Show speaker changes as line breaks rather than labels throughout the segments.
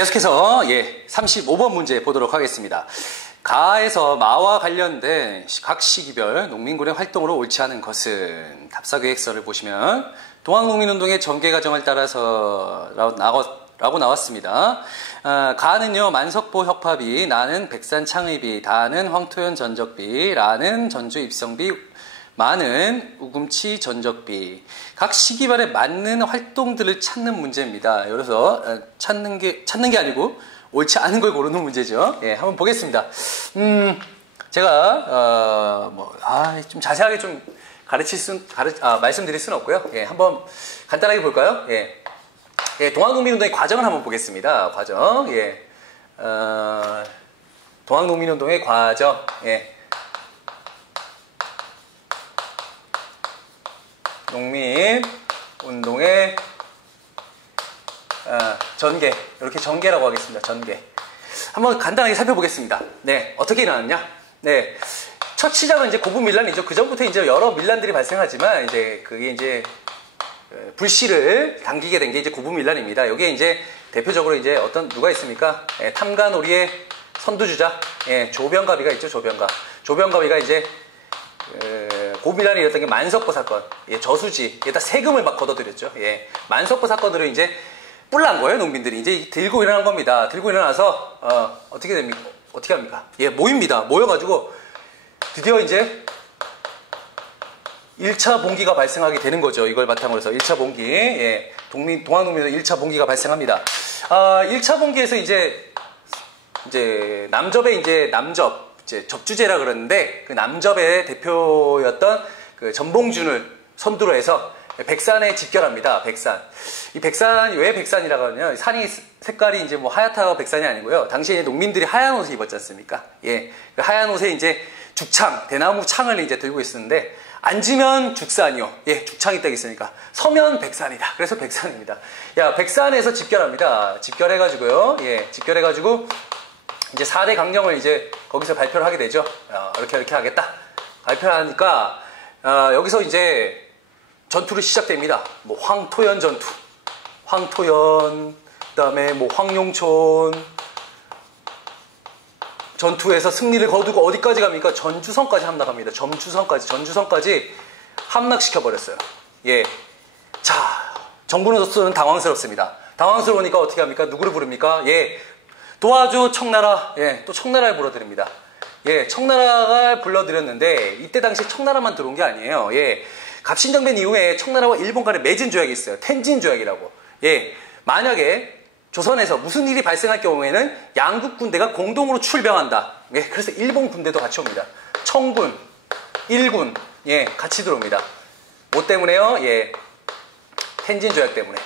계속해서 예, 35번 문제 보도록 하겠습니다. 가에서 마와 관련된 각 시기별 농민군의 활동으로 옳지 않은 것은 답사계획서를 보시면 동학농민운동의 전개 과정을 따라서 라고 나왔습니다. 아, 가는요 만석보 협합이 나는 백산 창의비 다는 황토현 전적비 라는 전주 입성비 많은 우금치 전적비 각 시기별에 맞는 활동들을 찾는 문제입니다. 그래서 어, 찾는 게 찾는 게 아니고 옳지 않은 걸 고르는 문제죠. 예, 한번 보겠습니다. 음, 제가 어, 뭐아좀 자세하게 좀 가르칠 수 가르 아, 말씀드릴 수는 없고요. 예, 한번 간단하게 볼까요? 예, 예 동학농민운동의 과정을 한번 보겠습니다. 과정, 예, 어, 동학농민운동의 과정, 예. 농민 운동의 어, 전개 이렇게 전개라고 하겠습니다. 전개 한번 간단하게 살펴보겠습니다. 네 어떻게 일어났냐? 네. 첫 시작은 이제 고분 밀란이죠. 그 전부터 이제 여러 밀란들이 발생하지만 이제 그게 이제 어, 불씨를 당기게 된 게 이제 고분 밀란입니다. 여기에 이제 대표적으로 이제 어떤 누가 있습니까? 예, 탐관오리의 선두주자 예, 조병갑이가 있죠. 조병갑. 조병갑이가 이제 고밀란이 일었던 게 만석보 사건, 예, 저수지, 에다 세금을 막 걷어들였죠. 예, 만석보 사건으로 이제 뿔난 거예요, 농민들이. 이제 들고 일어난 겁니다. 들고 일어나서, 어, 어떻게 됩니까? 어떻게 합니까? 예, 모입니다. 모여가지고 드디어 이제 1차 봉기가 발생하게 되는 거죠. 이걸 바탕으로 해서 1차 봉기. 예, 동민, 동학농민에서 1차 봉기가 발생합니다. 아, 1차 봉기에서 이제, 이제, 남접에 이제 남접, 이제 접주제라 그러는데 그 남접의 대표였던 그 전봉준을 선두로 해서 백산에 집결합니다. 백산. 이 백산이 왜 백산이라고 하냐면 산이 색깔이 이제 뭐 하얗다고 백산이 아니고요. 당시에 농민들이 하얀 옷을 입었지 않습니까? 예. 그 하얀 옷에 이제 죽창, 대나무 창을 이제 들고 있었는데 앉으면 죽산이요. 예, 죽창이 딱 있으니까. 서면 백산이다. 그래서 백산입니다. 야, 백산에서 집결합니다. 집결해가지고요. 예, 집결해가지고 이제 4대 강령을 이제 거기서 발표를 하게 되죠. 어, 이렇게 이렇게 하겠다. 발표를 하니까 어, 여기서 이제 전투를 시작됩니다. 뭐 황토연 전투, 황토연, 그다음에 뭐 황용촌 전투에서 승리를 거두고 어디까지 갑니까? 전주성까지 함락합니다. 전주성까지 전주성까지 함락시켜 버렸어요. 예. 자, 정부는 당황스럽습니다. 당황스러우니까 어떻게 합니까? 누구를 부릅니까? 예, 도와줘 청나라 예, 또 청나라를 불러드립니다. 예, 청나라가 불러드렸는데 이때 당시 청나라만 들어온 게 아니에요. 예, 갑신정변 이후에 청나라와 일본 간에 맺은 조약이 있어요. 텐진 조약이라고. 예, 만약에 조선에서 무슨 일이 발생할 경우에는 양국 군대가 공동으로 출병한다. 예, 그래서 일본 군대도 같이 옵니다. 청군, 일군, 예, 같이 들어옵니다. 뭐 때문에요? 예, 텐진 조약 때문에.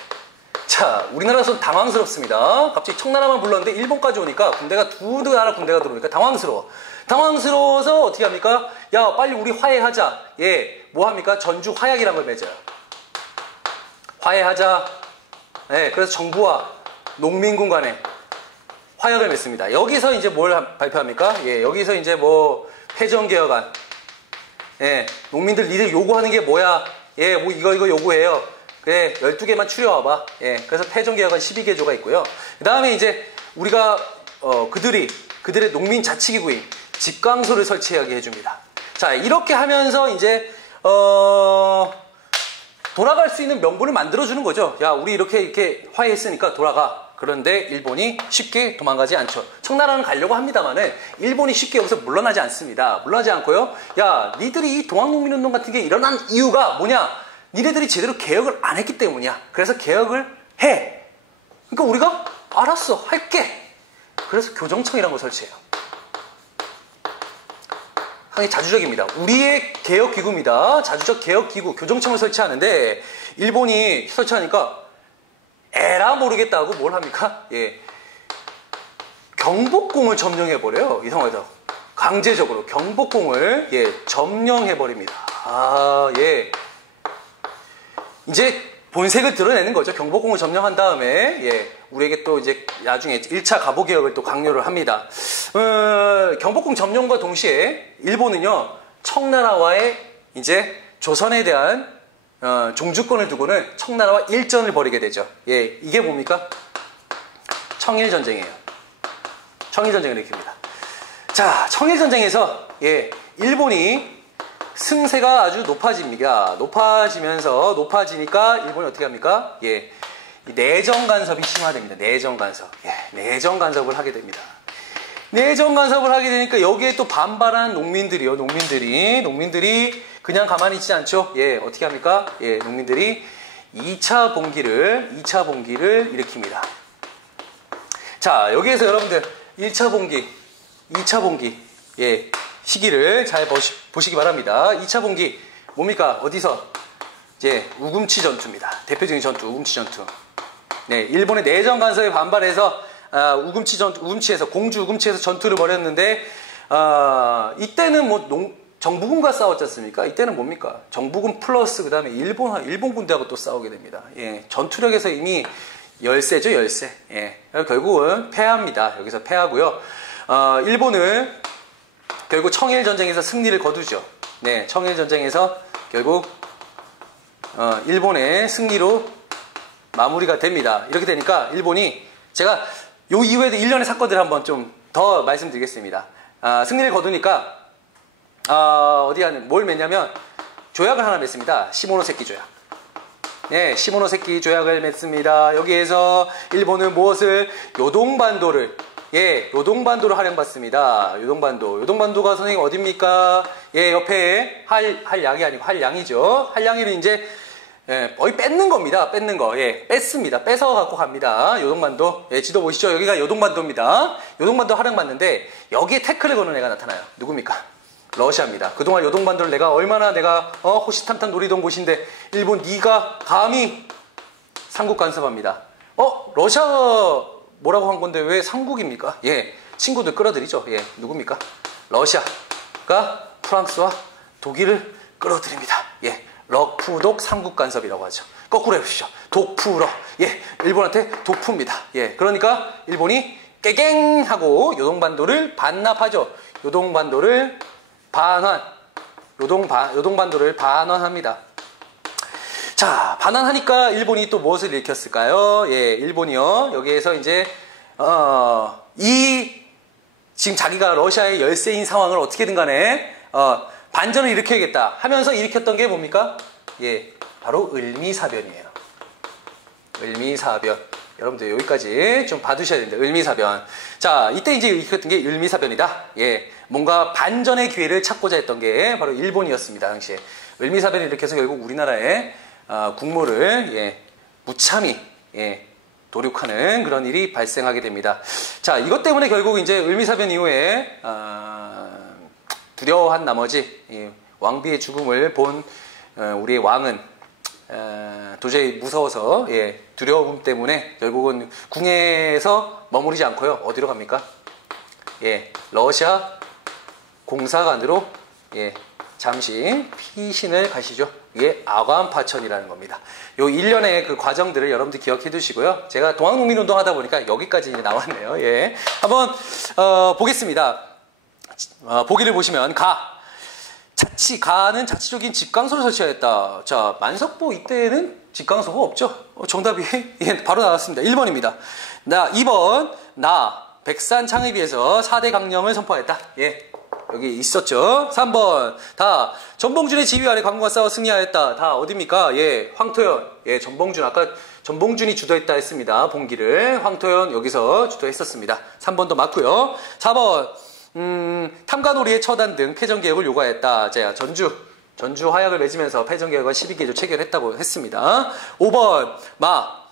자, 우리나라에서는 당황스럽습니다. 갑자기 청나라만 불렀는데 일본까지 오니까 군대가 두 나라 군대가 들어오니까 당황스러워. 당황스러워서 어떻게 합니까? 야, 빨리 우리 화해하자. 예, 뭐 합니까? 전주 화약이라는 걸 맺어요. 화해하자. 예, 그래서 정부와 농민군 간에 화약을 맺습니다. 여기서 이제 뭘 발표합니까? 예, 여기서 이제 뭐 패전개혁안. 예, 농민들 니들 요구하는 게 뭐야? 예, 뭐 이거 이거 요구해요. 그래, 12개만 추려와봐. 예, 그래서 태종개혁은 12개조가 있고요. 그 다음에 이제 우리가, 어, 그들이, 그들의 농민 자치기구인 집강소를 설치하게 해줍니다. 자, 이렇게 하면서 이제, 어, 돌아갈 수 있는 명분을 만들어주는 거죠. 야, 우리 이렇게, 이렇게 화해했으니까 돌아가. 그런데 일본이 쉽게 도망가지 않죠. 청나라는 가려고 합니다만은 일본이 쉽게 여기서 물러나지 않습니다. 물러나지 않고요. 야, 니들이 이 동학농민운동 같은 게 일어난 이유가 뭐냐? 니네들이 제대로 개혁을 안 했기 때문이야. 그래서 개혁을 해. 그러니까 우리가 알았어, 할게. 그래서 교정청이라는 걸 설치해요. 상당히 자주적입니다. 우리의 개혁기구입니다. 자주적 개혁기구, 교정청을 설치하는데, 일본이 설치하니까, 에라 모르겠다고 뭘 합니까? 예. 경복궁을 점령해버려요. 이상하죠. 강제적으로 경복궁을, 예, 점령해버립니다. 아, 예. 이제 본색을 드러내는 거죠. 경복궁을 점령한 다음에 예, 우리에게 또 이제 나중에 1차 가보 개혁을 또 강요를 합니다. 어, 경복궁 점령과 동시에 일본은요 청나라와의 이제 조선에 대한 어, 종주권을 두고는 청나라와 일전을 벌이게 되죠. 예, 이게 뭡니까? 청일 전쟁이에요. 청일 전쟁을 일으킵니다. 자, 청일 전쟁에서, 예, 일본이 승세가 아주 높아집니다. 높아지면서, 높아지니까 일본이 어떻게 합니까? 예, 내정 간섭이 심화됩니다. 내정 간섭. 예, 내정 간섭을 하게 됩니다. 내정 간섭을 하게 되니까 여기에 또 반발한 농민들이요. 농민들이 농민들이 그냥 가만히 있지 않죠. 예, 어떻게 합니까? 예, 농민들이 2차 봉기를 2차 봉기를 일으킵니다. 자, 여기에서 여러분들 1차 봉기, 2차 봉기 예, 시기를 잘 보시, 보시기 바랍니다. 2차 봉기 뭡니까? 어디서? 이제 우금치 전투입니다. 대표적인 전투, 우금치 전투. 네, 일본의 내정 간섭에 반발해서 아, 우금치 전 우금치에서 공주 우금치에서 전투를 벌였는데 아, 이때는 뭐 농, 정부군과 싸웠지 않습니까? 이때는 뭡니까? 정부군 플러스 그다음에 일본 일본 군대하고 또 싸우게 됩니다. 예, 전투력에서 이미 열세죠, 열세. 예, 결국은 패합니다. 여기서 패하고요. 어, 일본은 결국 청일 전쟁에서 승리를 거두죠. 네, 청일 전쟁에서 결국 어, 일본의 승리로 마무리가 됩니다. 이렇게 되니까 일본이 제가 요 이후에도 일련의 사건들을 한번 좀 더 말씀드리겠습니다. 아, 승리를 거두니까 아, 어디 하는 뭘 맺냐면 조약을 하나 맺습니다. 시모노세키 조약. 네, 시모노세키 조약을 맺습니다. 여기에서 일본은 무엇을 요동반도를 예, 요동반도를 활용받습니다. 요동반도. 요동반도가 선생님 어딥니까? 예, 옆에 할, 할양이 아니고 할양이죠. 할양이는 이제 예, 거의 뺏는 겁니다. 뺏는 거. 예, 뺐습니다. 뺏어 갖고 갑니다. 요동반도. 예, 지도 보시죠. 여기가 요동반도입니다. 요동반도 활용받는데 여기에 태클을 거는 애가 나타나요. 누굽니까? 러시아입니다. 그동안 요동반도를 내가 얼마나 내가 어, 호시탐탐 노리던 곳인데 일본 네가 감히 삼국 간섭합니다. 어? 러시아 뭐라고 한 건데 왜 삼국입니까? 예, 친구들 끌어들이죠. 예, 누굽니까? 러시아가 프랑스와 독일을 끌어들입니다. 예, 럭푸독 삼국 간섭이라고 하죠. 거꾸로 해보시죠. 독푸러. 예, 일본한테 독푸입니다. 예, 그러니까 일본이 깨갱 하고 요동반도를 반납하죠. 요동반도를 반환. 요동 요동반도를 반환합니다. 자, 반환하니까 일본이 또 무엇을 일으켰을까요? 예, 일본이요. 여기에서 이제, 어, 이, 지금 자기가 러시아의 열세인 상황을 어떻게든 간에, 어, 반전을 일으켜야겠다 하면서 일으켰던 게 뭡니까? 예, 바로 을미사변이에요. 을미사변. 여러분들 여기까지 좀 봐두셔야 됩니다. 을미사변. 자, 이때 이제 일으켰던 게 을미사변이다. 예, 뭔가 반전의 기회를 찾고자 했던 게 바로 일본이었습니다. 당시에. 을미사변을 일으켜서 결국 우리나라에 어, 국모를 예, 무참히 예, 도륙하는 그런 일이 발생하게 됩니다. 자, 이것 때문에 결국 이제 을미사변 이후에 어, 두려워한 나머지 예, 왕비의 죽음을 본 어, 우리의 왕은 어, 도저히 무서워서 예, 두려움 때문에 결국은 궁에서 머무르지 않고요 어디로 갑니까? 예, 러시아 공사관으로 예, 잠시 피신을 가시죠. 이게 아관파천이라는 겁니다. 요 일련의 그 과정들을 여러분들 기억해 두시고요. 제가 동학농민운동 하다 보니까 여기까지 나왔네요. 예. 한번, 어, 보겠습니다. 어, 보기를 보시면, 가. 자치, 가는 자치적인 직강소를 설치하였다. 자, 만석보 이때는 직강소가 없죠. 어, 정답이, 예, 바로 나왔습니다. 1번입니다. 나, 2번, 나, 백산 창의비에서 4대 강령을 선포했다. 예. 여기 있었죠. 3번. 다 전봉준의 지휘 아래 광고가 싸워 승리하였다. 다 어딥니까? 예, 황토현. 예, 전봉준. 아까 전봉준이 주도했다 했습니다. 봉기를. 황토현 여기서 주도했었습니다. 3번도 맞고요. 4번. 음, 탐관오리의 처단 등 패전개혁을 요구하였다. 자, 전주. 전주 화약을 맺으면서 패전개혁을 12개조 체결했다고 했습니다. 5번. 마.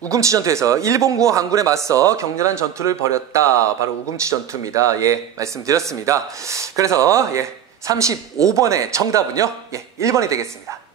우금치 전투에서 일본군 항군에 맞서 격렬한 전투를 벌였다. 바로 우금치 전투입니다. 예, 말씀드렸습니다. 그래서 예, 35번의 정답은요. 예, 1번이 되겠습니다.